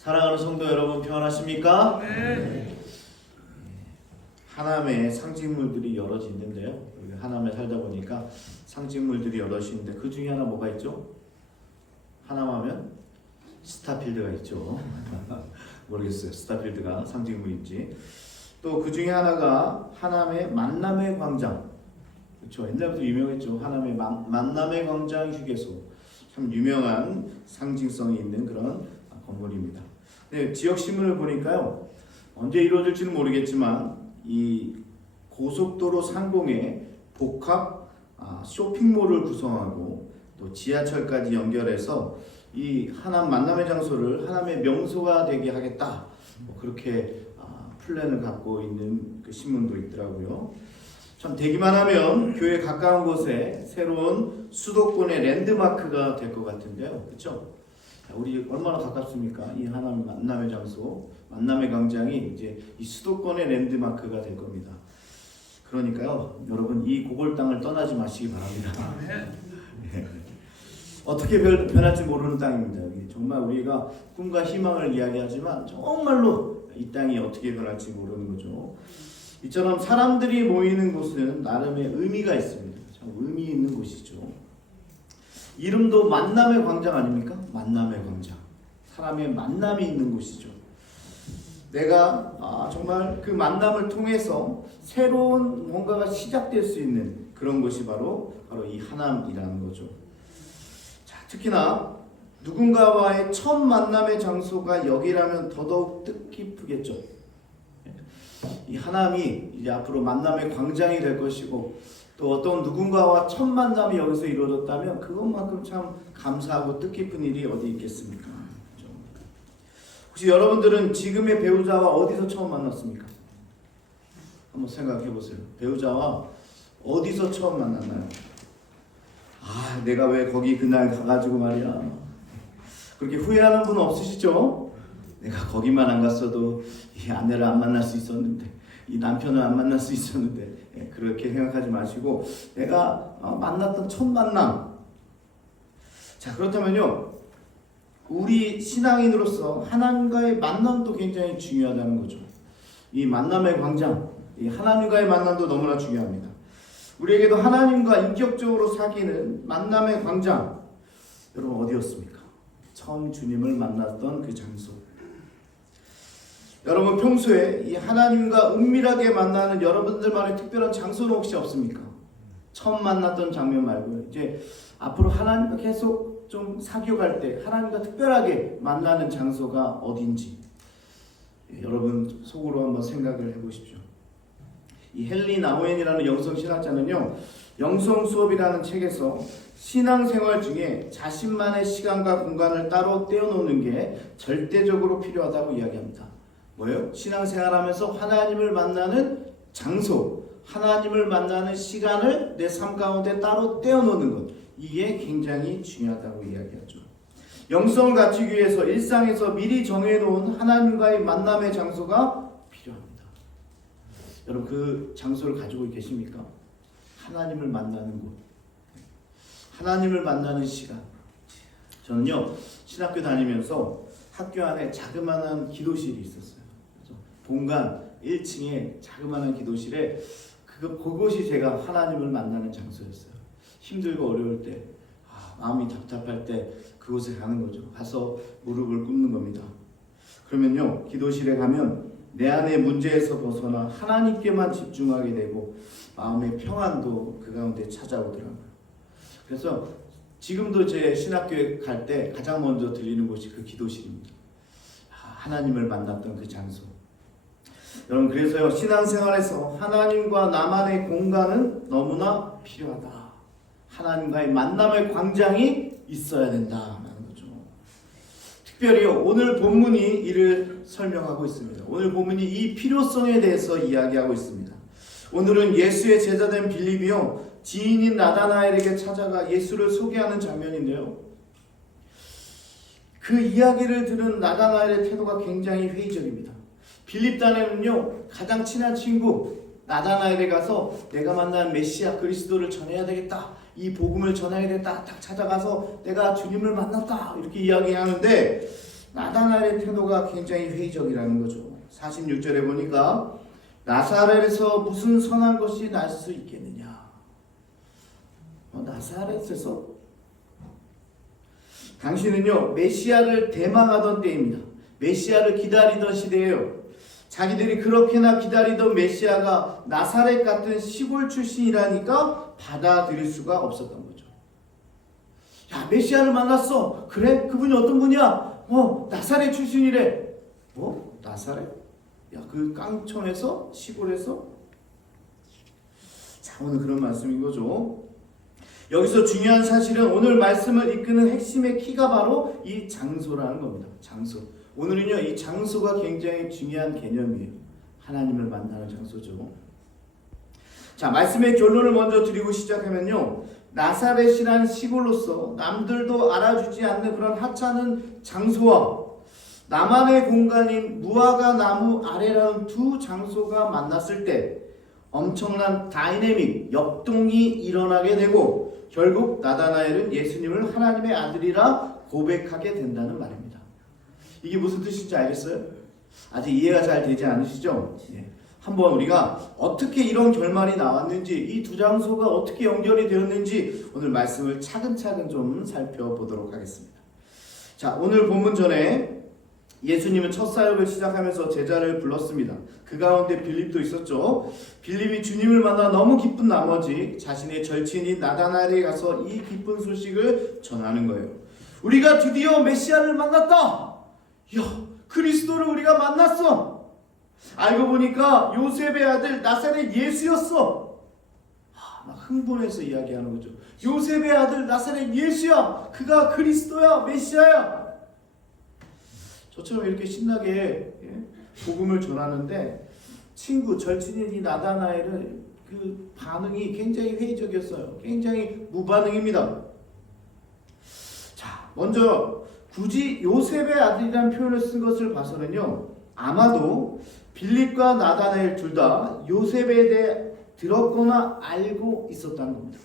사랑하는 성도 여러분 평안하십니까? 네. 하나님의 상징물들이 여럿 있는데요. 우리 하나님에 살다 보니까 상징물들이 여럿이 있는데 그 중에 하나 뭐가 있죠? 하나하면 스타필드가 있죠. 모르겠어요. 스타필드가 상징물인지. 또 그 중에 하나가 하나님의 만남의 광장. 그렇죠. 옛날부터 유명했죠. 하나님의 만남의 광장 휴게소. 참 유명한 상징성이 있는 그런 건물입니다. 네, 지역 신문을 보니까요. 언제 이루어질지는 모르겠지만 이 고속도로 상공에 복합 쇼핑몰을 구성하고 또 지하철까지 연결해서 이 하나님 만남의 장소를 하나님의 명소가 되게 하겠다. 그렇게 플랜을 갖고 있는 그 신문도 있더라고요. 참 되기만 하면 교회 가까운 곳에 새로운 수도권의 랜드마크가 될 것 같은데요. 그렇죠? 우리 얼마나 가깝습니까? 이 하나님 만남의 장소, 만남의 광장이 이제 이 수도권의 랜드마크가 될 겁니다. 그러니까요, 여러분 이 고골 땅을 떠나지 마시기 바랍니다. 네. 어떻게 변할지 모르는 땅입니다. 여기 정말 우리가 꿈과 희망을 이야기하지만 정말로 이 땅이 어떻게 변할지 모르는 거죠. 이처럼 사람들이 모이는 곳은 나름의 의미가 있습니다. 참 의미 있는 곳이죠. 이름도 만남의 광장 아닙니까? 만남의 광장. 사람의 만남이 있는 곳이죠. 내가 정말 그 만남을 통해서 새로운 뭔가가 시작될 수 있는 그런 곳이 바로 이 하나님이라는 거죠. 자, 특히나 누군가와의 첫 만남의 장소가 여기라면 더더욱 뜻깊겠죠. 이 하나님이 이제 앞으로 만남의 광장이 될 것이고 또 어떤 누군가와 첫 만남이 여기서 이루어졌다면 그것만큼 참 감사하고 뜻깊은 일이 어디 있겠습니까? 그렇죠? 혹시 여러분들은 지금의 배우자와 어디서 처음 만났습니까? 한번 생각해 보세요. 배우자와 어디서 처음 만났나요? 내가 왜 거기 그날 가가지고 말이야. 그렇게 후회하는 분 없으시죠? 내가 거기만 안 갔어도 이 아내를 안 만날 수 있었는데, 이 남편을 안 만날 수 있었는데, 그렇게 생각하지 마시고 내가 만났던 첫 만남. 자, 그렇다면요, 우리 신앙인으로서 하나님과의 만남도 굉장히 중요하다는 거죠. 이 만남의 광장, 이 하나님과의 만남도 너무나 중요합니다. 우리에게도 하나님과 인격적으로 사귀는 만남의 광장, 여러분 어디였습니까? 처음 주님을 만났던 그 장소. 여러분 평소에 이 하나님과 은밀하게 만나는 여러분들만의 특별한 장소는 혹시 없습니까? 처음 만났던 장면 말고 이제 앞으로 하나님과 계속 좀 사귀어갈 때 하나님과 특별하게 만나는 장소가 어딘지 여러분 속으로 한번 생각을 해보십시오. 이 헨리 나우엔이라는 영성 신학자는요, 영성 수업이라는 책에서 신앙생활 중에 자신만의 시간과 공간을 따로 떼어놓는 게 절대적으로 필요하다고 이야기합니다. 뭐예요? 신앙생활하면서 하나님을 만나는 장소, 하나님을 만나는 시간을 내 삶 가운데 따로 떼어놓는 것, 이게 굉장히 중요하다고 이야기하죠. 영성을 갖추기 위해서 일상에서 미리 정해놓은 하나님과의 만남의 장소가 필요합니다. 여러분 그 장소를 가지고 계십니까? 하나님을 만나는 곳, 하나님을 만나는 시간. 저는요, 신학교 다니면서 학교 안에 자그마한 기도실이 있었어요. 본관 1층에 자그마한 기도실에 그곳이 제가 하나님을 만나는 장소였어요. 힘들고 어려울 때, 마음이 답답할 때 그곳에 가는 거죠. 가서 무릎을 꿇는 겁니다. 그러면요, 기도실에 가면 내 안의 문제에서 벗어나 하나님께만 집중하게 되고 마음의 평안도 그 가운데 찾아오더라고요. 그래서 지금도 제 신학교에 갈 때 가장 먼저 들리는 곳이 그 기도실입니다. 하나님을 만났던 그 장소. 여러분 그래서요, 신앙생활에서 하나님과 나만의 공간은 너무나 필요하다. 하나님과의 만남의 광장이 있어야 된다는 거죠. 특별히요, 오늘 본문이 이를 설명하고 있습니다. 오늘 본문이 이 필요성에 대해서 이야기하고 있습니다. 오늘은 예수의 제자된 빌립이요, 지인인 나다나엘에게 찾아가 예수를 소개하는 장면인데요, 그 이야기를 들은 나다나엘의 태도가 굉장히 회의적입니다. 빌립 딴에는요, 가장 친한 친구 나다나엘에 가서 내가 만난 메시아 그리스도를 전해야 되겠다, 이 복음을 전해야 되겠다, 딱 찾아가서 내가 주님을 만났다 이렇게 이야기하는데 나다나엘의 태도가 굉장히 회의적이라는 거죠. 46절에 보니까 나사렛에서 무슨 선한 것이 날 수 있겠느냐. 나사렛에서? 당신은요 메시아를 대망하던 때입니다. 메시아를 기다리던 시대예요. 자기들이 그렇게나 기다리던 메시아가 나사렛 같은 시골 출신이라니까 받아들일 수가 없었던 거죠. 야, 메시아를 만났어. 그래? 그분이 어떤 분이야? 나사렛 출신이래. 뭐? 나사렛? 야, 그 깡촌에서? 시골에서? 자, 오늘 그런 말씀인 거죠. 여기서 중요한 사실은 오늘 말씀을 이끄는 핵심의 키가 바로 이 장소라는 겁니다. 장소. 오늘은요, 이 장소가 굉장히 중요한 개념이에요. 하나님을 만나는 장소죠. 자, 말씀의 결론을 먼저 드리고 시작하면요, 나사렛이란 시골로서 남들도 알아주지 않는 그런 하찮은 장소와 나만의 공간인 무화과 나무 아래라는 두 장소가 만났을 때 엄청난 다이내믹, 역동이 일어나게 되고 결국 나다나엘은 예수님을 하나님의 아들이라 고백하게 된다는 말입니다. 이게 무슨 뜻인지 알겠어요? 아직 이해가 잘 되지 않으시죠? 예. 한번 우리가 어떻게 이런 결말이 나왔는지, 이 두 장소가 어떻게 연결이 되었는지 오늘 말씀을 차근차근 좀 살펴보도록 하겠습니다. 자, 오늘 본문 전에 예수님은 첫 사역을 시작하면서 제자를 불렀습니다. 그 가운데 빌립도 있었죠. 빌립이 주님을 만나 너무 기쁜 나머지 자신의 절친인 나다나엘에 가서 이 기쁜 소식을 전하는 거예요. 우리가 드디어 메시아를 만났다. 야, 그리스도를 우리가 만났어. 알고 보니까 요셉의 아들 나사렛 예수였어. 막 흥분해서 이야기하는 거죠. 요셉의 아들 나사렛 예수야. 그가 그리스도야, 메시아야. 저처럼 이렇게 신나게 복음을 전하는데 친구, 절친인 이 나다나엘은 그 반응이 굉장히 회의적이었어요. 굉장히 무반응입니다. 자, 먼저 굳이 요셉의 아들이라는 표현을 쓴 것을 봐서는요, 아마도 빌립과 나다나엘 둘 다 요셉에 대해 들었거나 알고 있었다는 겁니다.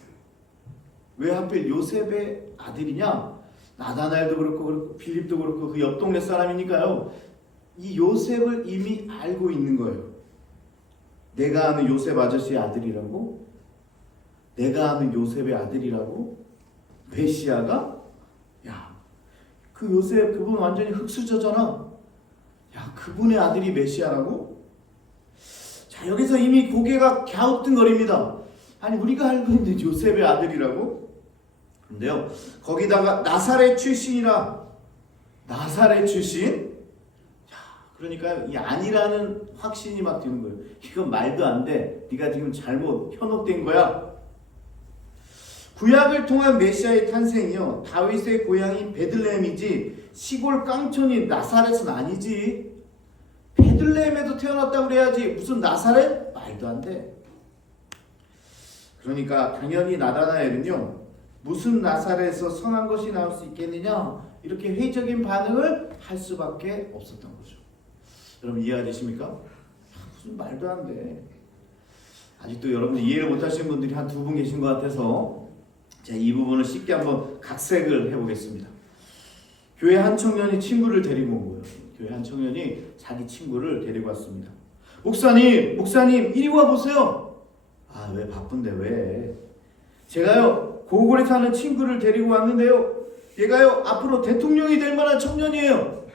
왜 하필 요셉의 아들이냐? 나다나엘도 그렇고 빌립도 그렇고 그 옆 동네 사람이니까요. 이 요셉을 이미 알고 있는 거예요. 내가 아는 요셉 아저씨의 아들이라고? 내가 아는 요셉의 아들이라고? 메시아가? 야, 그 요셉 그분 완전히 흙수저잖아. 야, 그분의 아들이 메시아라고? 자, 여기서 이미 고개가 갸우뚱거립니다. 아니, 우리가 알고 있는 요셉의 아들이라고? 근데요, 거기다가 나사렛 출신이라. 나사렛 출신? 자, 그러니까 이 아니라는 확신이 막 드는 거예요. 이건 말도 안 돼. 네가 지금 잘못 현혹된 거야. 구약을 통한 메시아의 탄생이요, 다윗의 고향인 베들레헴이지 시골 깡촌인 나사렛은 아니지. 베들레헴에도 태어났다고 그래야지. 무슨 나사렛? 말도 안 돼. 그러니까 당연히 나다나엘은요, 무슨 나사렛에서 선한 것이 나올 수 있겠느냐, 이렇게 회의적인 반응을 할 수밖에 없었던 거죠. 여러분 이해가 되십니까? 무슨 말도 안 돼. 아직도 여러분들 이해를 못하시는 분들이 한 두 분 계신 것 같아서 제가 이 부분을 쉽게 한번 각색을 해보겠습니다. 교회 한 청년이 친구를 데리고 온 거예요. 교회 한 청년이 자기 친구를 데리고 왔습니다. 목사님 이리 와 보세요. 아, 왜 바쁜데 왜? 제가요 고골에 사는 친구를 데리고 왔는데요, 얘가요 앞으로 대통령이 될 만한 청년이에요.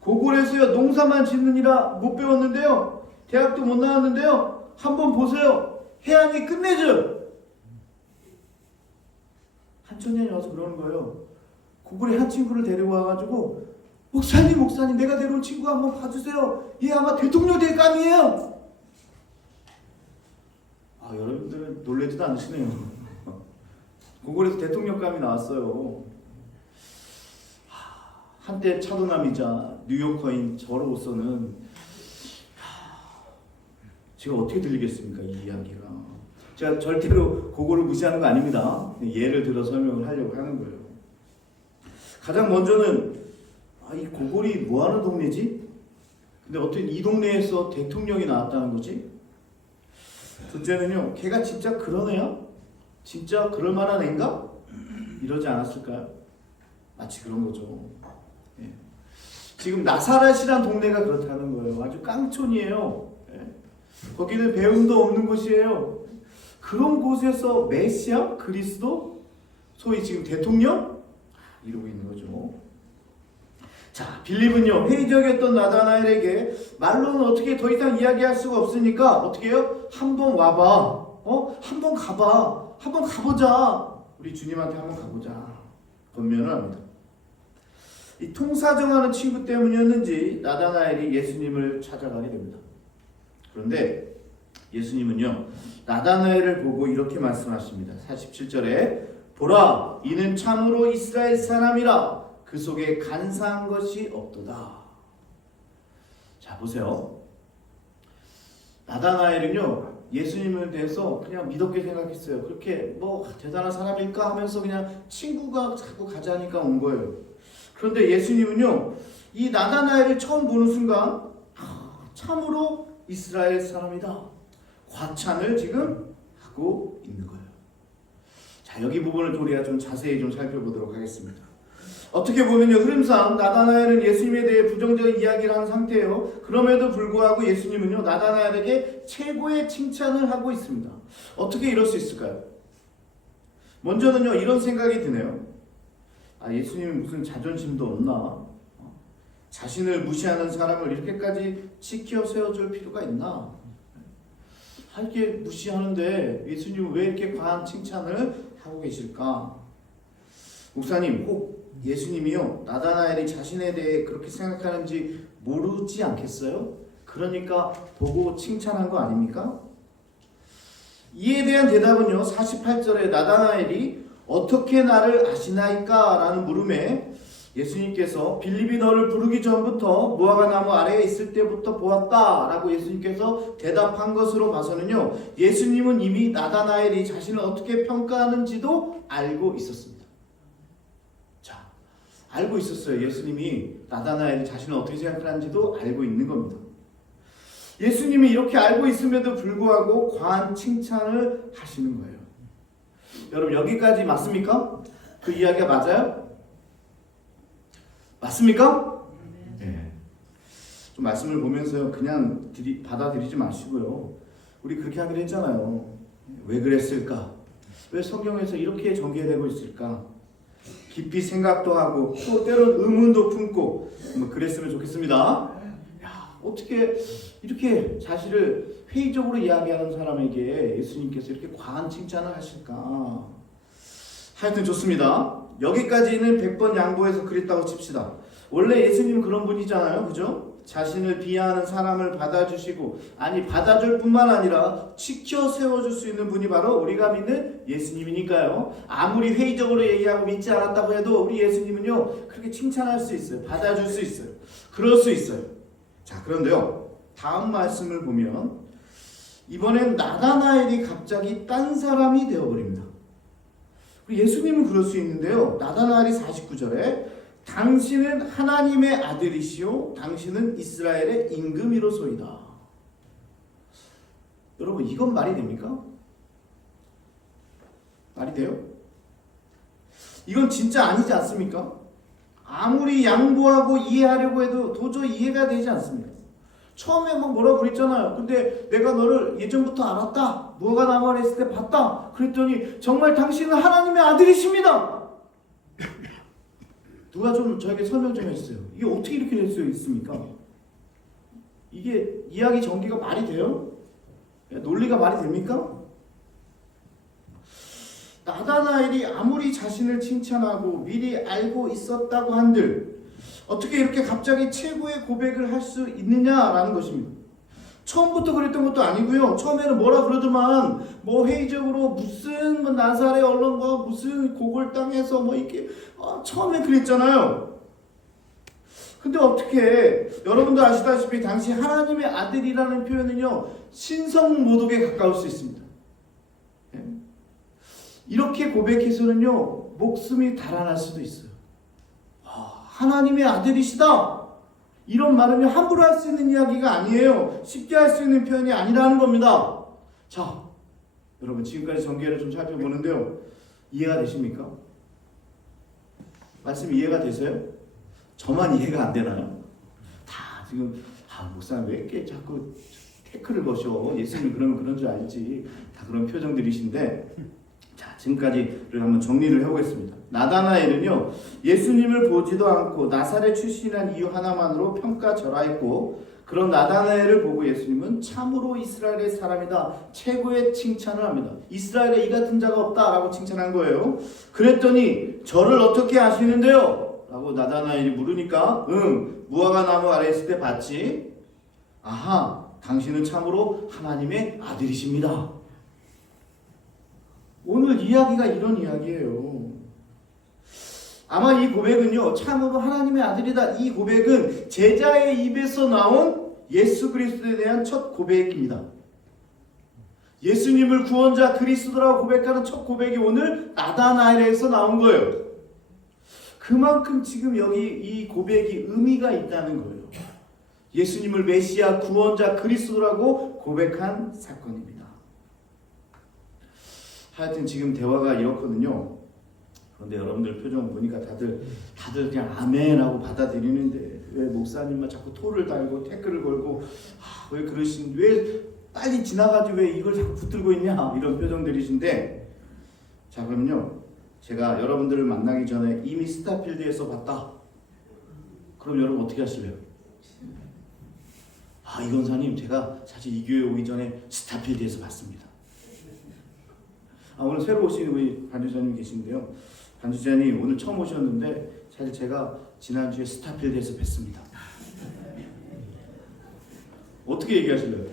고골에서요 농사만 짓느니라 못 배웠는데요, 대학도 못 나왔는데요, 한번 보세요. 해안이 끝내줘. 한 청년이 와서 그러는 거예요. 고골에 한 친구를 데리고 와가지고, 목사님 내가 데려온 친구 한번 봐주세요. 얘 아마 대통령 될 감이에요. 아, 여러분들은 놀라지도 않으시네요. 고골에서 대통령감이 나왔어요. 한때 차도남이자 뉴요커인 저로서는 제가 어떻게 들리겠습니까, 이 이야기가. 제가 절대로 고골을 무시하는 거 아닙니다. 예를 들어 설명을 하려고 하는 거예요. 가장 먼저는 이 고골이 뭐하는 동네지? 근데 어떻게 이 동네에서 대통령이 나왔다는 거지? 둘째는요, 걔가 진짜 그런 애야? 진짜 그럴 만한 애인가? 이러지 않았을까요? 마치 그런 거죠. 예. 지금 나사렛이란 동네가 그렇다는 거예요. 아주 깡촌이에요. 예. 거기는 배움도 없는 곳이에요. 그런 곳에서 메시아, 그리스도, 소위 지금 대통령 이러고 있는 거죠. 자, 빌립은요 회의적이었던 나다나엘에게 말로는 어떻게 더 이상 이야기할 수가 없으니까 어떻게 해요? 한번 와봐, 한번 가봐, 한번 가보자. 우리 주님한테 한번 가보자. 권면을 합니다. 이 통사정하는 친구 때문이었는지 나다나엘이 예수님을 찾아가게 됩니다. 그런데 예수님은요 나다나엘을 보고 이렇게 말씀하십니다. 47절에 보라, 이는 참으로 이스라엘 사람이라 그 속에 간사한 것이 없도다. 자, 보세요. 나다나엘은요 예수님에 대해서 그냥 믿었게 생각했어요. 그렇게 뭐 대단한 사람일까 하면서 그냥 친구가 자꾸 가자니까 온 거예요. 그런데 예수님은요 이 나다나엘을 처음 보는 순간 참으로 이스라엘 사람이다, 과찬을 지금 하고 있는 거예요. 자, 여기 부분을 우리가 좀 자세히 좀 살펴보도록 하겠습니다. 어떻게 보면요 흐름상 나다나엘은 예수님에 대해 부정적인 이야기를 한 상태예요. 그럼에도 불구하고 예수님은요 나다나엘에게 최고의 칭찬을 하고 있습니다. 어떻게 이럴 수 있을까요? 먼저는요 이런 생각이 드네요. 예수님이 무슨 자존심도 없나? 자신을 무시하는 사람을 이렇게까지 지켜 세워줄 필요가 있나? 이렇게 무시하는데 예수님은 왜 이렇게 과한 칭찬을 하고 계실까? 목사님, 꼭 예수님이요 나다나엘이 자신에 대해 그렇게 생각하는지 모르지 않겠어요? 그러니까 보고 칭찬한 거 아닙니까? 이에 대한 대답은요 48절에 나다나엘이 어떻게 나를 아시나이까? 라는 물음에 예수님께서 빌립이 너를 부르기 전부터 무화과 나무 아래에 있을 때부터 보았다 라고 예수님께서 대답한 것으로 봐서는요 예수님은 이미 나다나엘이 자신을 어떻게 평가하는지도 알고 있었습니다. 자, 알고 있었어요. 예수님이 나다나엘이 자신을 어떻게 생각하는지도 알고 있는 겁니다. 예수님이 이렇게 알고 있음에도 불구하고 과한 칭찬을 하시는 거예요. 여러분 여기까지 맞습니까? 그 이야기가 맞아요? 맞습니까? 네. 좀 말씀을 보면서요 그냥 받아들이지 마시고요. 우리 그렇게 하기로 했잖아요. 왜 그랬을까? 왜 성경에서 이렇게 전개되고 있을까? 깊이 생각도 하고 또 때론 의문도 품고 그랬으면 좋겠습니다. 어떻게 이렇게 자신을 회의적으로 이야기하는 사람에게 예수님께서 이렇게 과한 칭찬을 하실까? 하여튼 좋습니다. 여기까지는 100번 양보해서 그랬다고 칩시다. 원래 예수님은 그런 분이잖아요. 그죠? 자신을 비하하는 사람을 받아주시고, 아니 받아줄 뿐만 아니라 지켜 세워줄 수 있는 분이 바로 우리가 믿는 예수님이니까요. 아무리 회의적으로 얘기하고 믿지 않았다고 해도 우리 예수님은요 그렇게 칭찬할 수 있어요. 받아줄 수 있어요. 그럴 수 있어요. 자, 그런데요 다음 말씀을 보면 이번엔 나다나엘이 갑자기 딴 사람이 되어버립니다. 예수님은 그럴 수 있는데요 나다나엘이 49절에 당신은 하나님의 아들이시오 당신은 이스라엘의 임금이로소이다. 여러분 이건 말이 됩니까? 말이 돼요? 이건 진짜 아니지 않습니까? 아무리 양보하고 이해하려고 해도 도저히 이해가 되지 않습니다. 처음에 막 뭐라고 그랬잖아요. 근데 내가 너를 예전부터 알았다. 무화과 나무 아래 있을 때 봤다. 그랬더니 정말 당신은 하나님의 아들이십니다. 누가 좀 저에게 설명 좀 해주세요. 이게 어떻게 이렇게 될 수 있습니까? 이게 이야기 전개가 말이 돼요? 논리가 말이 됩니까? 나다나엘이 아무리 자신을 칭찬하고 미리 알고 있었다고 한들 어떻게 이렇게 갑자기 최고의 고백을 할 수 있느냐라는 것입니다. 처음부터 그랬던 것도 아니고요. 처음에는 뭐라 그러더만 뭐 회의적으로 무슨 나사렛 언론과 무슨 고골 땅에서 뭐 이렇게 처음에 그랬잖아요. 근데 어떻게 여러분도 아시다시피 당시 하나님의 아들이라는 표현은요 신성 모독에 가까울 수 있습니다. 이렇게 고백해서는요 목숨이 달아날 수도 있어요. 하나님의 아들이시다 이런 말은요 함부로 할 수 있는 이야기가 아니에요. 쉽게 할 수 있는 표현이 아니라는 겁니다. 자, 여러분 지금까지 전개를 좀 살펴보는데요 이해가 되십니까? 말씀 이해가 되세요? 저만 이해가 안 되나요? 다 지금 목사님 왜 이렇게 자꾸 태클을 거셔? 예수님 그러면 그런 줄 알지. 다 그런 표정들이신데, 자, 지금까지를 한번 정리를 해보겠습니다. 나다나엘은요, 예수님을 보지도 않고 나사렛 출신이라는 이유 하나만으로 평가절하했고, 그런 나다나엘을 보고 예수님은 참으로 이스라엘의 사람이다, 최고의 칭찬을 합니다. 이스라엘에 이 같은 자가 없다라고 칭찬한 거예요. 그랬더니 저를 어떻게 아시는데요? 라고 나다나엘이 물으니까, 무화과 나무 아래에 있을 때 봤지? 아하, 당신은 참으로 하나님의 아들이십니다. 오늘 이야기가 이런 이야기예요. 아마 이 고백은요, 참으로 하나님의 아들이다, 이 고백은 제자의 입에서 나온 예수 그리스도에 대한 첫 고백입니다. 예수님을 구원자 그리스도라고 고백하는 첫 고백이 오늘 나다나엘에서 나온 거예요. 그만큼 지금 여기 이 고백이 의미가 있다는 거예요. 예수님을 메시아 구원자 그리스도라고 고백한 사건입니다. 하여튼 지금 대화가 이렇거든요. 그런데 여러분들 표정 보니까 다들 그냥 아멘하고 받아들이는데, 왜 목사님만 자꾸 토를 달고 태클을 걸고, 왜 그러신, 왜 빨리 지나가지 왜 이걸 자꾸 붙들고 있냐, 이런 표정들이신데, 자, 그럼요, 제가 여러분들을 만나기 전에 이미 스타필드에서 봤다. 그럼 여러분 어떻게 하실래요? 이 권사님, 제가 사실 이 교회 오기 전에 스타필드에서 봤습니다. 오늘 새로 오신 우리 반주자님 계신데요. 반주자님 오늘 처음 오셨는데 사실 제가 지난주에 스타필드에서 뵀습니다. 어떻게 얘기하실래요?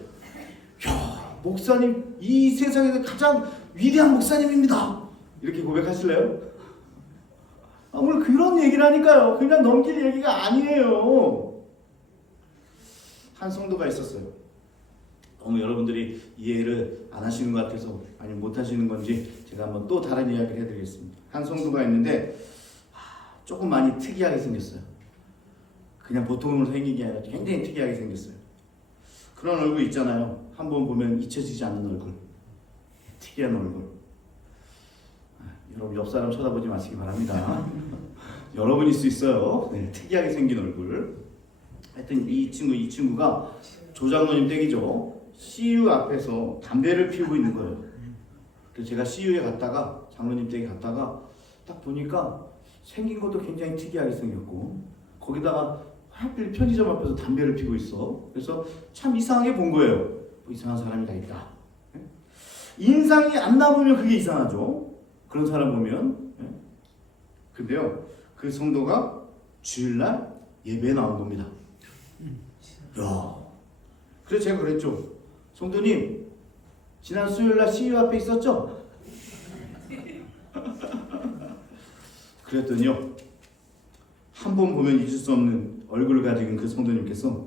야, 목사님 이 세상에서 가장 위대한 목사님입니다. 이렇게 고백하실래요? 오늘 그런 얘기를 하니까요. 그냥 넘길 얘기가 아니에요. 한 성도가 있었어요. 너무 여러분들이 이해를 안 하시는 것 같아서, 아니면 못 하시는 건지 제가 한번 또 다른 이야기를 해드리겠습니다. 한 성도가 있는데 조금 많이 특이하게 생겼어요. 그냥 보통으로 생긴 게 아니라 굉장히 특이하게 생겼어요. 그런 얼굴 있잖아요. 한번 보면 잊혀지지 않는 얼굴, 특이한 얼굴. 여러분 옆 사람 쳐다보지 마시기 바랍니다. 여러분일 수 있어요. 네, 특이하게 생긴 얼굴. 하여튼 이 친구가 조장로님 댁이죠. CU 앞에서 담배를 피우고 있는 거예요. 그래서 제가 CU에 갔다가, 장로님 댁에 갔다가 딱 보니까 생긴 것도 굉장히 특이하게 생겼고, 거기다가 하필 편의점 앞에서 담배를 피우고 있어. 그래서 참 이상하게 본 거예요. 뭐 이상한 사람이 다 있다. 인상이 안 남으면 그게 이상하죠. 그런 사람 보면. 근데요, 그 성도가 주일날 예배에 나온 겁니다. 야, 그래서 제가 그랬죠. 성도님, 지난 수요일날 CU 앞에 있었죠? 그랬더니요, 한 번 보면 잊을 수 없는 얼굴을 가진 그 성도님께서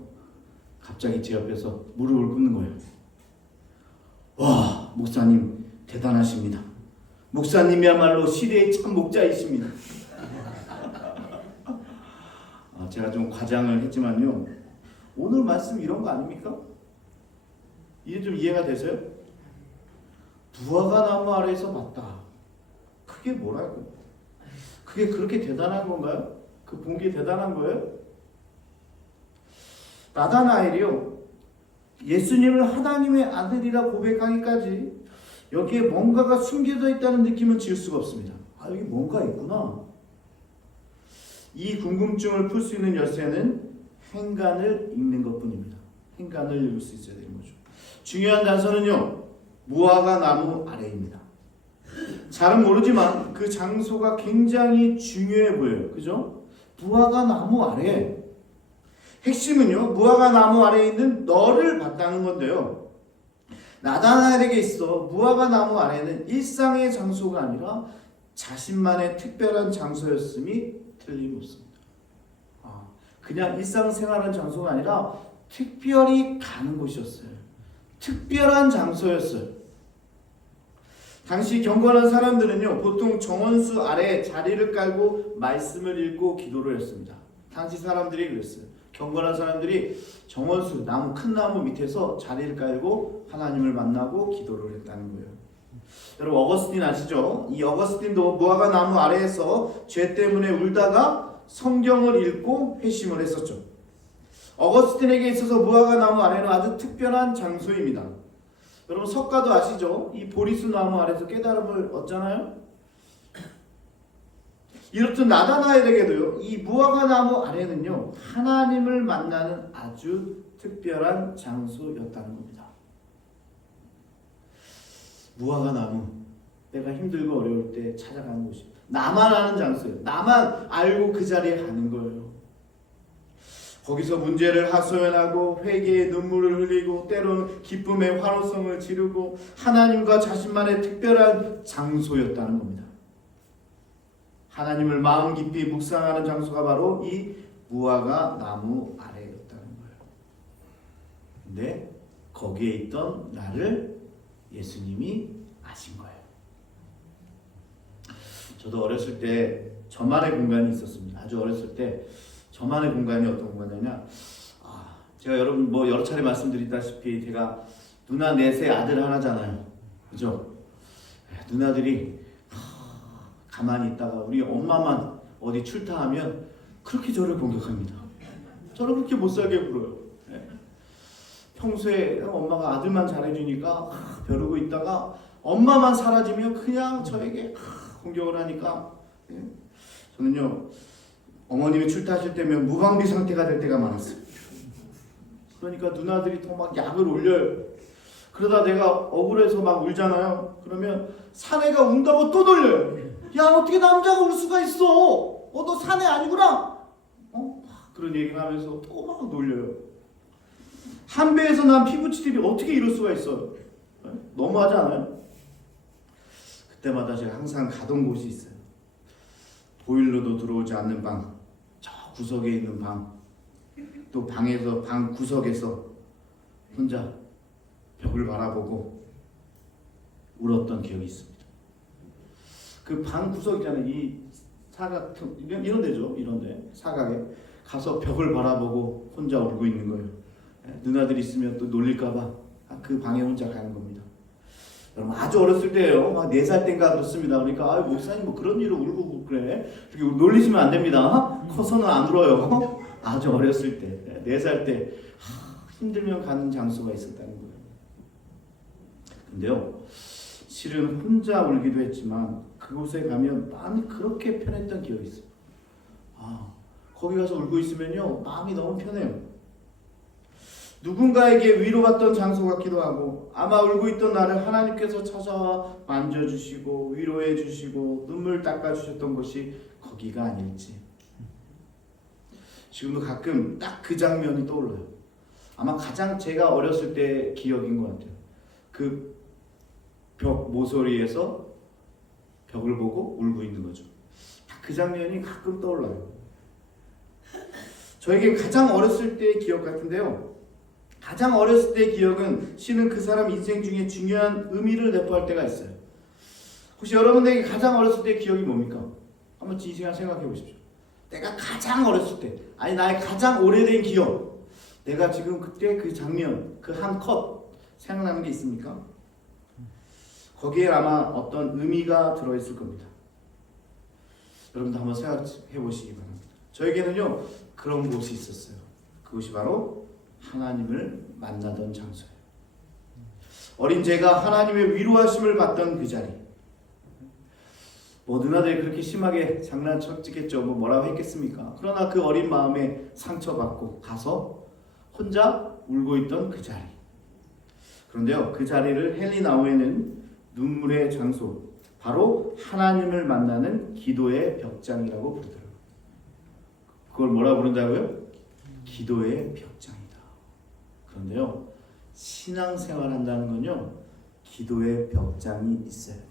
갑자기 제 옆에서 무릎을 꿇는 거예요. 와, 목사님 대단하십니다. 목사님이야말로 시대의 참 목자이십니다. 제가 좀 과장을 했지만요, 오늘 말씀 이런 거 아닙니까? 이게 좀 이해가 되세요? 무화과 나무 아래에서 봤다. 그게 뭐라고? 그게 그렇게 대단한 건가요? 그 본 게 대단한 거예요? 나다나엘이요, 예수님을 하나님의 아들이라 고백하기까지 여기에 뭔가가 숨겨져 있다는 느낌은 지울 수가 없습니다. 여기 뭔가 있구나. 이 궁금증을 풀 수 있는 열쇠는 행간을 읽는 것뿐입니다. 행간을 읽을 수 있어야 되는 거죠. 중요한 단서는요, 무화과 나무 아래입니다. 잘은 모르지만 그 장소가 굉장히 중요해 보여요. 그죠? 무화과 나무 아래. 핵심은요, 무화과 나무 아래에 있는 너를 봤다는 건데요, 나다나엘에게 있어 무화과 나무 아래는 일상의 장소가 아니라 자신만의 특별한 장소였음이 틀림없습니다. 그냥 일상생활한 장소가 아니라 특별히 가는 곳이었어요. 특별한 장소였어요. 당시 경건한 사람들은요, 보통 정원수 아래에 자리를 깔고 말씀을 읽고 기도를 했습니다. 당시 사람들이 그랬어요. 경건한 사람들이 정원수, 큰 나무 밑에서 자리를 깔고 하나님을 만나고 기도를 했다는 거예요. 여러분 어거스틴 아시죠? 이 어거스틴도 무화과 나무 아래에서 죄 때문에 울다가 성경을 읽고 회심을 했었죠. 어거스틴에게 있어서 무화과 나무 아래는 아주 특별한 장소입니다. 여러분 석가도 아시죠? 이 보리수 나무 아래에서 깨달음을 얻잖아요. 이렇듯 나다나엘에게도요, 이 무화과 나무 아래는요 하나님을 만나는 아주 특별한 장소였다는 겁니다. 무화과 나무, 내가 힘들고 어려울 때 찾아가는 곳이 나만 아는 장소예요. 나만 알고 그 자리에 가는 거예요. 거기서 문제를 하소연하고 회개의 눈물을 흘리고 때로는 기쁨의 환호성을 지르고 하나님과 자신만의 특별한 장소였다는 겁니다. 하나님을 마음 깊이 묵상하는 장소가 바로 이 무화과 나무 아래였다는 거예요. 근데 거기에 있던 나를 예수님이 아신 거예요. 저도 어렸을 때 저만의 공간이 있었습니다. 아주 어렸을 때 저만의 공간이 어떤 공간이냐? 제가 여러분 뭐 여러 차례 말씀드렸다시피 제가 누나 넷의 아들 하나잖아요. 그죠? 누나들이 가만히 있다가 우리 엄마만 어디 출타하면 그렇게 저를 공격합니다. 저를 그렇게 못살게 굴어요. 평소에 엄마가 아들만 잘해주니까 벼르고 있다가 엄마만 사라지면 그냥 저에게 공격을 하니까 저는요 어머님이 출타하실 때면 무방비 상태가 될 때가 많았어요. 그러니까 누나들이 더 막 약을 올려요. 그러다 내가 억울해서 막 울잖아요. 그러면 사내가 운다고 또 놀려요. 야 어떻게 남자가 울 수가 있어? 너 사내 아니구나? 그런 얘기를 하면서 또 막 놀려요. 한 배에서 난 피부치들이 어떻게 이럴 수가 있어요? 너무하지 않아요? 그때마다 제가 항상 가던 곳이 있어요. 보일러도 들어오지 않는 방, 저 구석에 있는 방, 또 방에서 방 구석에서 혼자 벽을 바라보고 울었던 기억이 있습니다. 그 방 구석이잖아요. 이 사각 이런 데죠. 이런데 사각에 가서 벽을 바라보고 혼자 울고 있는 거예요. 누나들 있으면 또 놀릴까봐 그 방에 혼자 가는 겁니다. 여러분 아주 어렸을 때예요. 막 4살 때인가 그렇습니다. 그러니까 목사님 뭐 그런 일을 울고 그래. 그렇게 놀리시면 안 됩니다. 커서는 안 울어요. 아주 어렸을 때 4살 때 힘들면 가는 장소가 있었다는 거예요. 근데요 실은 혼자 울기도 했지만 그곳에 가면 마음이 그렇게 편했던 기억이 있어요. 거기 가서 울고 있으면요 마음이 너무 편해요. 누군가에게 위로받던 장소 같기도 하고 아마 울고 있던 나를 하나님께서 찾아와 만져주시고 위로해 주시고 눈물 닦아주셨던 것이 거기가 아닐지. 지금도 가끔 딱 그 장면이 떠올라요. 아마 가장 제가 어렸을 때 기억인 것 같아요. 그 벽 모서리에서 벽을 보고 울고 있는 거죠. 그 장면이 가끔 떠올라요. 저에게 가장 어렸을 때의 기억 같은데요. 가장 어렸을 때의 기억은 실은 그 사람 인생 중에 중요한 의미를 내포할 때가 있어요. 혹시 여러분들에게 가장 어렸을 때의 기억이 뭡니까? 한번 이 시간 생각해 보십시오. 내가 가장 어렸을 때, 아니 나의 가장 오래된 기억, 내가 지금 그때 그 장면, 그 한 컷 생각나는 게 있습니까? 거기에 아마 어떤 의미가 들어있을 겁니다. 여러분도 한번 생각해 보시기 바랍니다. 저에게는요 그런 곳이 있었어요. 그것이 바로 하나님을 만나던 장소예요. 어린 제가 하나님의 위로하심을 받던 그 자리. 뭐 누나들이 그렇게 심하게 장난쳤겠죠. 뭐라고 했겠습니까? 그러나 그 어린 마음에 상처받고 가서 혼자 울고 있던 그 자리. 그런데요 그 자리를 헨리 나우에는 눈물의 장소, 바로 하나님을 만나는 기도의 벽장이라고 부르더라고요. 그걸 뭐라고 부른다고요? 기도의 벽장이다. 그런데요 신앙생활 한다는 건요 기도의 벽장이 있어야 돼요.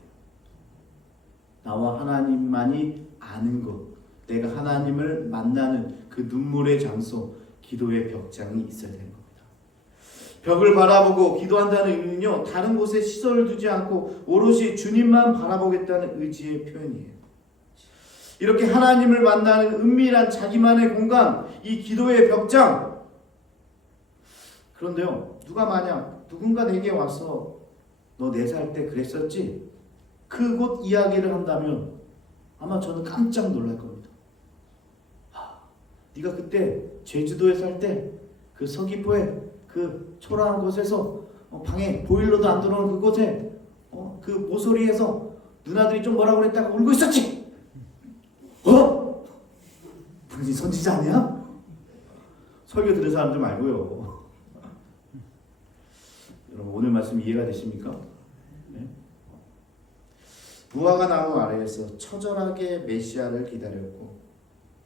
나와 하나님만이 아는 것, 내가 하나님을 만나는 그 눈물의 장소, 기도의 벽장이 있어야 되는 겁니다. 벽을 바라보고 기도한다는 의미는요 다른 곳에 시선을 두지 않고 오롯이 주님만 바라보겠다는 의지의 표현이에요. 이렇게 하나님을 만나는 은밀한 자기만의 공간, 이 기도의 벽장. 그런데요 누가 만약 누군가 내게 와서 너 4살 때 그랬었지? 그곳 이야기를 한다면 아마 저는 깜짝 놀랄 겁니다. 네가 그때 제주도에 살 때 그 서귀포에 그 초라한 곳에서 방에 보일러도 안 들어오는 그곳에 그 모서리에서 누나들이 좀 뭐라고 그랬다가 울고 있었지? 당신 선지자 아니야? 설교 들은 사람들 말고요. 여러분 오늘 말씀 이해가 되십니까? 네? 무화과 나무 아래에서 처절하게 메시아를 기다렸고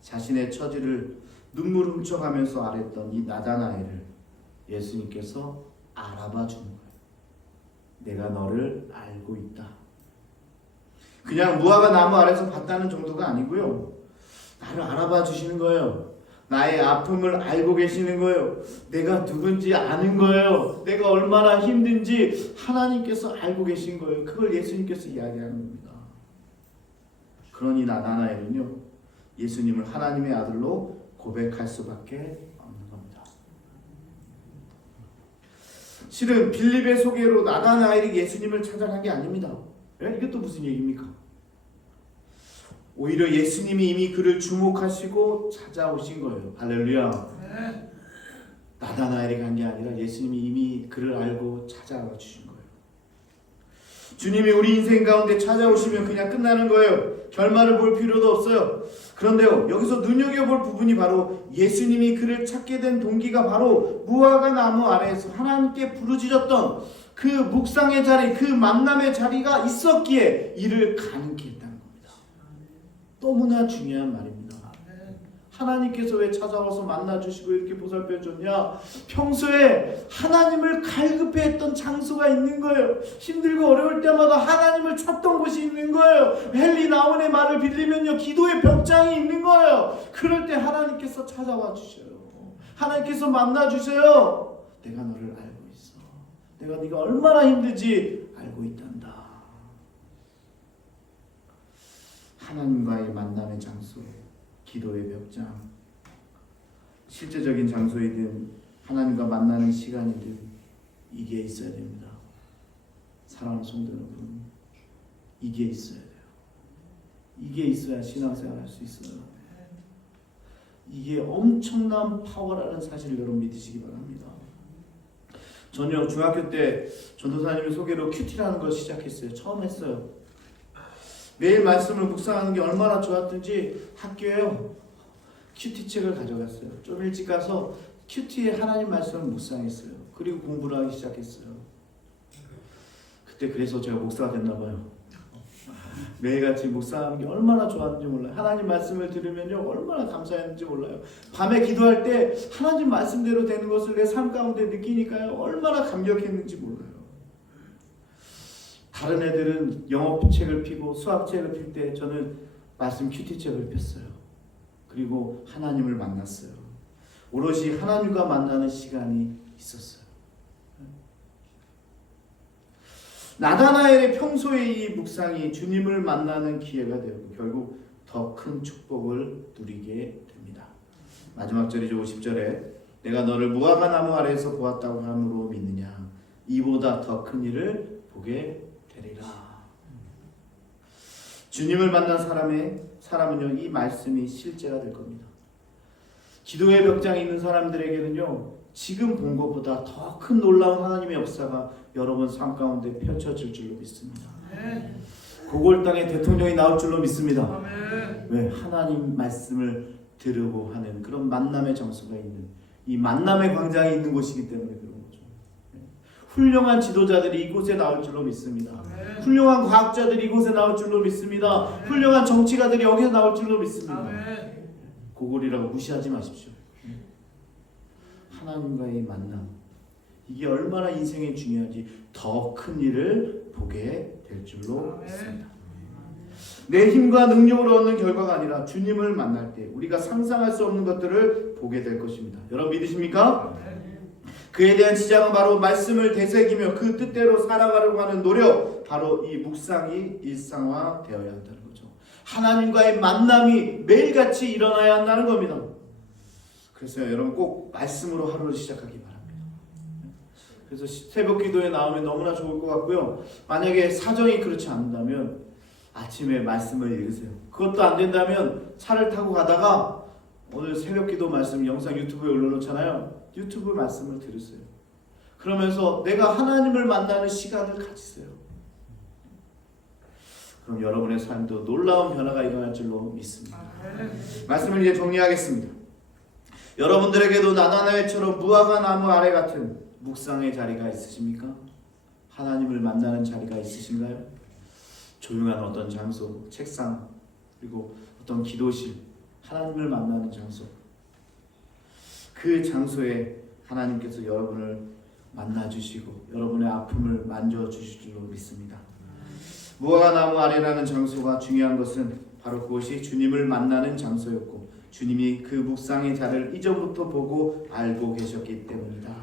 자신의 처지를 눈물 훔쳐가면서 아랬던 이 나다나엘을 예수님께서 알아봐 주는 거예요. 내가 너를 알고 있다. 그냥 무화과 나무 아래서 봤다는 정도가 아니고요. 나를 알아봐 주시는 거예요. 나의 아픔을 알고 계시는 거예요. 내가 누군지 아는 거예요. 내가 얼마나 힘든지 하나님께서 알고 계신 거예요. 그걸 예수님께서 이야기하는 겁니다. 그러니 나다나엘은요, 예수님을 하나님의 아들로 고백할 수밖에 없는 겁니다. 실은 빌립의 소개로 나다나엘이 예수님을 찾아간 게 아닙니다. 이게 또 무슨 얘기입니까? 오히려 예수님이 이미 그를 주목하시고 찾아오신 거예요. 할렐루야. 나다나엘이 간 게 아니라 예수님이 이미 그를 알고 찾아와 주신 거예요. 주님이 우리 인생 가운데 찾아오시면 그냥 끝나는 거예요. 결말을 볼 필요도 없어요. 그런데요, 여기서 눈여겨볼 부분이 바로 예수님이 그를 찾게 된 동기가 바로 무화과 나무 아래에서 하나님께 부르짖었던 그 묵상의 자리, 그 만남의 자리가 있었기에 이를 가능케 했다는 겁니다. 너무나 중요한 말입니다. 하나님께서 왜 찾아와서 만나주시고 이렇게 보살펴줬냐? 평소에 하나님을 갈급해했던 장소가 있는 거예요. 힘들고 어려울 때마다 하나님을 찾던 곳이 있는 거예요. 헨리 나운의 말을 빌리면요, 기도의 벽장이 있는 거예요. 그럴 때 하나님께서 찾아와 주셔요. 하나님께서 만나주셔요. 내가 너를 알고 있어. 내가 네가 얼마나 힘들지 알고 있단다. 하나님과의 만남의 장소, 기도의 벽장, 실제적인 장소이든 하나님과 만나는 시간이든 이게 있어야 됩니다. 사랑하는 성도 여러분, 이게 있어야 돼요. 이게 있어야 신앙생활 할 수 있어요. 이게 엄청난 파워라는 사실을 여러분 믿으시기 바랍니다. 저는 중학교 때 전도사님의 소개로 큐티라는 걸 시작했어요. 처음 했어요. 매일 말씀을 묵상하는 게 얼마나 좋았든지 학교에요, 큐티 책을 가져갔어요. 좀 일찍 가서 큐티에 하나님 말씀을 묵상했어요. 그리고 공부를 하기 시작했어요. 그때 그래서 제가 목사가 됐나 봐요. 매일같이 묵상하는 게 얼마나 좋았는지 몰라요. 하나님 말씀을 들으면요, 얼마나 감사했는지 몰라요. 밤에 기도할 때 하나님 말씀대로 되는 것을 내 삶 가운데 느끼니까요, 얼마나 감격했는지 몰라요. 다른 애들은 영어책을 피고 수학책을 필 때 저는 말씀 큐티책을 폈어요. 그리고 하나님을 만났어요. 오롯이 하나님과 만나는 시간이 있었어요. 나다나엘의 평소의 이 묵상이 주님을 만나는 기회가 되었고 결국 더 큰 축복을 누리게 됩니다. 마지막 절이죠. 50절에 내가 너를 무화과 나무 아래에서 보았다고 함으로 믿느냐? 이보다 더 큰 일을 보게 되리라. 주님을 만난 사람은요, 이 말씀이 실제가 될 겁니다. 기도의 벽장에 있는 사람들에게는요, 지금 본 것보다 더 큰 놀라운 하나님의 역사가 여러분 삶 가운데 펼쳐질 줄로 믿습니다. 고골 땅에 대통령이 나올 줄로 믿습니다. 왜? 하나님 말씀을 들으고 하는 그런 만남의 장소가 있는, 이 만남의 광장이 있는 곳이기 때문에 그런 거죠. 훌륭한 지도자들이 이곳에 나올 줄로 믿습니다. 훌륭한 과학자들이 이곳에 나올 줄로 믿습니다. 훌륭한 정치가들이 여기에 나올 줄로 믿습니다. 고골이라고 무시하지 마십시오. 하나님과의 만남, 이게 얼마나 인생에 중요한지 더 큰 일을 보게 될 줄로 믿습니다. 내 힘과 능력으로 얻는 결과가 아니라 주님을 만날 때 우리가 상상할 수 없는 것들을 보게 될 것입니다. 여러분 믿으십니까? 그에 대한 지장은 바로 말씀을 되새기며 그 뜻대로 살아가려고 하는 노력, 바로 이 묵상이 일상화되어야 한다는 거죠. 하나님과의 만남이 매일같이 일어나야 한다는 겁니다. 그래서 여러분 꼭 말씀으로 하루를 시작하기 바랍니다. 그래서 새벽 기도에 나오면 너무나 좋을 것 같고요. 만약에 사정이 그렇지 않는다면 아침에 말씀을 읽으세요. 그것도 안 된다면 차를 타고 가다가 오늘 새벽 기도 말씀 영상 유튜브에 올려놓잖아요. 유튜브 말씀을 들으세요. 그러면서 내가 하나님을 만나는 시간을 가지세요. 그럼 여러분의 삶도 놀라운 변화가 일어날 줄로 믿습니다. 말씀을 이제 정리하겠습니다. 여러분들에게도 나다나엘처럼 무화과 나무 아래 같은 묵상의 자리가 있으십니까? 하나님을 만나는 자리가 있으신가요? 조용한 어떤 장소, 책상, 그리고 어떤 기도실, 하나님을 만나는 장소, 그 장소에 하나님께서 여러분을 만나주시고 여러분의 아픔을 만져주실 줄로 믿습니다. 무화과 나무 아래라는 장소가 중요한 것은 바로 그것이 주님을 만나는 장소였고 주님이 그 묵상의 자리를 이전부터 보고 알고 계셨기 때문이다.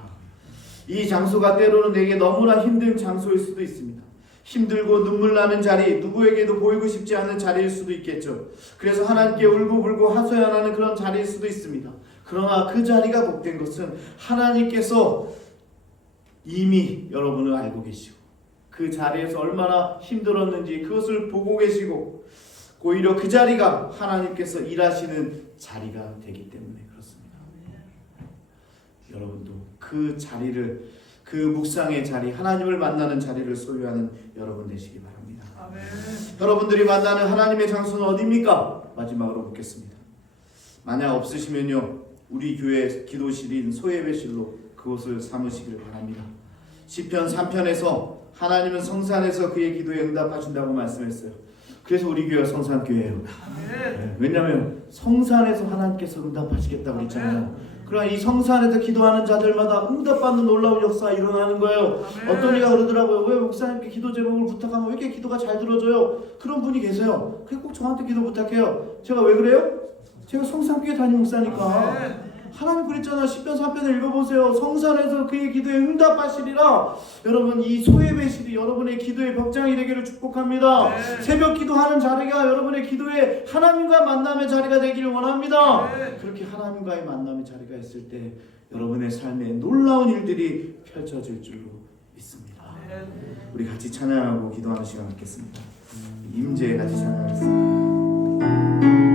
이 장소가 때로는 내게 너무나 힘든 장소일 수도 있습니다. 힘들고 눈물 나는 자리, 누구에게도 보이고 싶지 않은 자리일 수도 있겠죠. 그래서 하나님께 울고불고 하소연하는 그런 자리일 수도 있습니다. 그러나 그 자리가 복된 것은 하나님께서 이미 여러분을 알고 계시고 그 자리에서 얼마나 힘들었는지 그것을 보고 계시고 오히려 그 자리가 하나님께서 일하시는 자리가 되기 때문에 그렇습니다. 여러분도 그 자리를, 그 묵상의 자리, 하나님을 만나는 자리를 소유하는 여러분 되시기 바랍니다. 아멘. 여러분들이 만나는 하나님의 장소는 어디입니까? 마지막으로 묻겠습니다. 만약 없으시면요, 우리 교회 기도실인 소예배실로 그곳을 삼으시길 바랍니다. 시편 3편에서 하나님은 성산에서 그의 기도에 응답하신다고 말씀했어요. 그래서 우리 교회가 성산교회예요. 네, 왜냐하면 성산에서 하나님께서 응답하시겠다고 했잖아요. 그러나 이 성산에서 기도하는 자들마다 응답받는 놀라운 역사가 일어나는 거예요. 어떤 이가 그러더라고요. 왜 목사님께 기도 제목을 부탁하면 왜 이렇게 기도가 잘 들어져요? 그런 분이 계세요. 그래 꼭 저한테 기도 부탁해요. 제가 왜 그래요? 제가 성산교회 담임 목사니까. 하나님 그랬잖아요. 시편 3편을 읽어보세요. 성산에서 그의 기도에 응답하시리라. 여러분, 이 소예배실이 여러분의 기도의 벽장이 되기를 축복합니다. 네. 새벽 기도하는 자리가 여러분의 기도에 하나님과 만남의 자리가 되기를 원합니다. 네. 그렇게 하나님과의 만남의 자리가 있을 때 여러분의 삶에 놀라운 일들이 펼쳐질 줄로 믿습니다. 네. 우리 같이 찬양하고 기도하는 시간 갖겠습니다. 임재 같이 찬양하겠습니다.